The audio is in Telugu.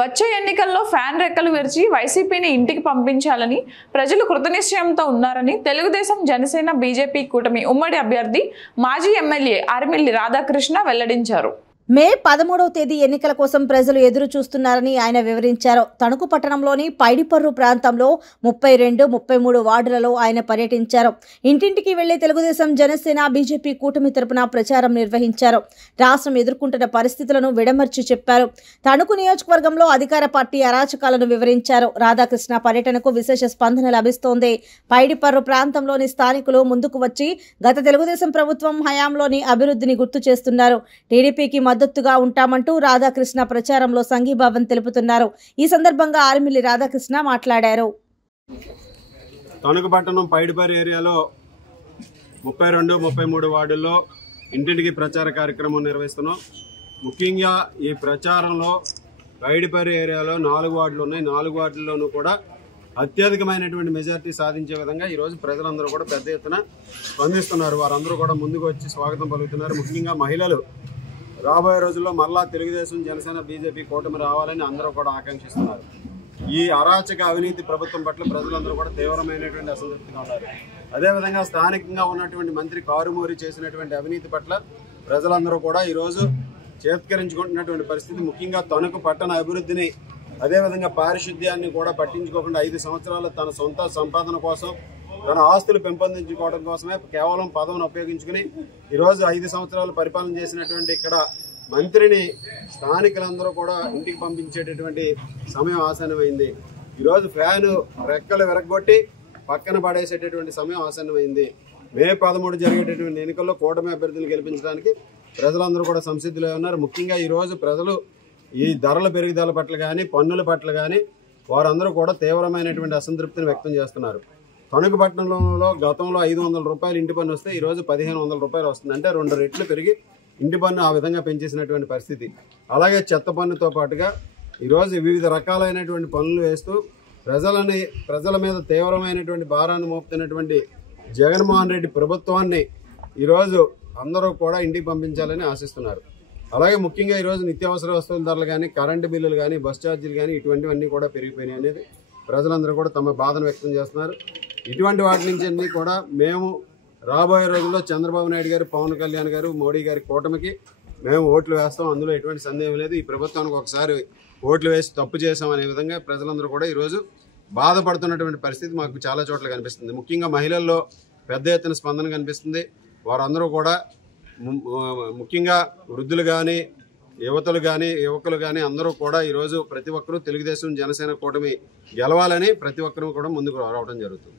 వచ్చే ఎన్నికల్లో ఫ్యాన్ రెక్కలు విరిచి వైసీపీని ఇంటికి పంపించాలని ప్రజలు కృతనిశ్చయంతో ఉన్నారని తెలుగుదేశం జనసేన బీజేపీ కూటమి ఉమ్మడి అభ్యర్థి మాజీ ఎమ్మెల్యే ఆర్మిల్లి రాధాకృష్ణ వెల్లడించారు. మే 13వ తేదీ ఎన్నికల కోసం ప్రజలు ఎదురు చూస్తున్నారని ఆయన వివరించారు. తణుకు పట్టణంలోని పైడిపర్రు ప్రాంతంలో 32, 33 వార్డులలో ఆయన పర్యటించారు. ఇంటింటికి వెళ్లి తెలుగుదేశం జనసేన బీజేపీ కూటమి తరపున ప్రచారం నిర్వహించారు. రాష్ట్రం ఎదుర్కొంటున్న పరిస్థితులను విడమర్చి చెప్పారు. తణుకు నియోజకవర్గంలో అధికార పార్టీ అరాచకాలను వివరించారు. రాధాకృష్ణ పర్యటనకు విశేష స్పందన లభిస్తోంది. పైడిపర్రు ప్రాంతంలోని స్థానికులు ముందుకు వచ్చి గత తెలుగుదేశం ప్రభుత్వం హయాంలోని అభివృద్ధిని గుర్తు చేస్తున్నారు. టీడీపీకి మద్దతుగా ఉంటామంటూ రాధాకృష్ణ ప్రచారంలో సంఘీభావం తెలుపుతున్నారు. ఈ సందర్భంగా ఆర్మిల్లి రాధాకృష్ణ మాట్లాడారు. తణుకు పట్టణం పైడిపర్రు ఏరియాలో 32, 33 వార్డుల్లో ఇంటింటికి ప్రచార కార్యక్రమం నిర్వహిస్తున్నాం. ముఖ్యంగా ఈ ప్రచారంలో పైడిపర్రు ఏరియాలో 4 వార్డులు ఉన్నాయి. 4 వార్డుల్లోనూ కూడా అత్యధికమైనటువంటి మెజారిటీ సాధించే విధంగా ఈరోజు ప్రజలందరూ కూడా పెద్ద ఎత్తున స్పందిస్తున్నారు. వారందరూ కూడా ముందుకు వచ్చి స్వాగతం పలుకుతున్నారు. ముఖ్యంగా మహిళలు రాబోయే రోజుల్లో మరలా తెలుగుదేశం జనసేన బీజేపీ కూటమి రావాలని అందరూ కూడా ఆకాంక్షిస్తున్నారు. ఈ అరాచక అవినీతి ప్రభుత్వం పట్ల ప్రజలందరూ కూడా తీవ్రమైనటువంటి అసంతృప్తిగా ఉన్నారు. అదేవిధంగా స్థానికంగా ఉన్నటువంటి మంత్రి కారుమూరి చేసినటువంటి అవినీతి పట్ల ప్రజలందరూ కూడా ఈరోజు చేత్కరించుకుంటున్నటువంటి పరిస్థితి. ముఖ్యంగా తణుకు పట్టణ అభివృద్ధిని అదేవిధంగా పారిశుద్ధ్యాన్ని కూడా పట్టించుకోకుండా 5 సంవత్సరాలు తన సొంత సంపాదన కోసం తన ఆస్తులు పెంపొందించుకోవడం కోసమే కేవలం పదవిని ఉపయోగించుకుని ఈరోజు 5 సంవత్సరాలు పరిపాలన చేసినటువంటి ఇక్కడ మంత్రిని స్థానికులందరూ కూడా ఇంటికి పంపించేటటువంటి సమయం ఆసన్నమైంది. ఈరోజు ఫ్యాను రెక్కలు విరగొట్టి పక్కన పడేసేటటువంటి సమయం ఆసన్నమైంది. మే 13 జరిగేటటువంటి ఎన్నికల్లో కూటమి అభ్యర్థులు గెలిపించడానికి ప్రజలందరూ కూడా సంసిద్ధులై ఉన్నారు. ముఖ్యంగా ఈరోజు ప్రజలు ఈ ధరల పెరుగుదల పట్ల కానీ పన్నుల పట్ల కానీ వారందరూ కూడా తీవ్రమైనటువంటి అసంతృప్తిని వ్యక్తం చేస్తున్నారు. తణుకు పట్టణంలో గతంలో 500 రూపాయలు ఇంటి పన్ను వస్తే ఈరోజు 1500 రూపాయలు వస్తుంది. అంటే 2 రెట్లు పెరిగి ఇంటి పన్ను ఆ విధంగా పెంచేసినటువంటి పరిస్థితి. అలాగే చెత్త పన్నుతో పాటుగా ఈరోజు వివిధ రకాలైనటువంటి పన్నులు వేస్తూ ప్రజల మీద తీవ్రమైనటువంటి భారాన్ని మోపుతున్నటువంటి జగన్మోహన్ రెడ్డి ప్రభుత్వాన్ని ఈరోజు అందరూ కూడా ఇంటికి పంపించాలని ఆశిస్తున్నారు. అలాగే ముఖ్యంగా ఈరోజు నిత్యావసర వస్తువుల ధరలు కానీ కరెంటు బిల్లులు కానీ బస్ ఛార్జీలు కానీ ఇటువంటివన్నీ కూడా పెరిగిపోయినాయి అనేది ప్రజలందరూ కూడా తమ బాధను వ్యక్తం చేస్తున్నారు. ఇటువంటి వాటి నుంచి అన్నీ కూడా మేము రాబోయే రోజుల్లో చంద్రబాబు నాయుడు గారు, పవన్ కళ్యాణ్ గారు, మోడీ గారి కూటమికి మేము ఓట్లు వేస్తాం. అందులో ఎటువంటి సందేహం లేదు. ఈ ప్రభుత్వానికి ఒకసారి ఓట్లు వేసి తప్పు చేసాం అనే విధంగా ప్రజలందరూ కూడా ఈరోజు బాధపడుతున్నటువంటి పరిస్థితి మాకు చాలా చోట్ల కనిపిస్తుంది. ముఖ్యంగా మహిళల్లో పెద్ద ఎత్తున స్పందన కనిపిస్తుంది. వారందరూ కూడా ముఖ్యంగా వృద్ధులు కానీ యువతులు కానీ యువకులు కానీ అందరూ కూడా ఈరోజు ప్రతి ఒక్కరూ తెలుగుదేశం జనసేన కూటమి గెలవాలని ప్రతి ఒక్కరూ కూడా ముందుకు రావడం జరుగుతుంది.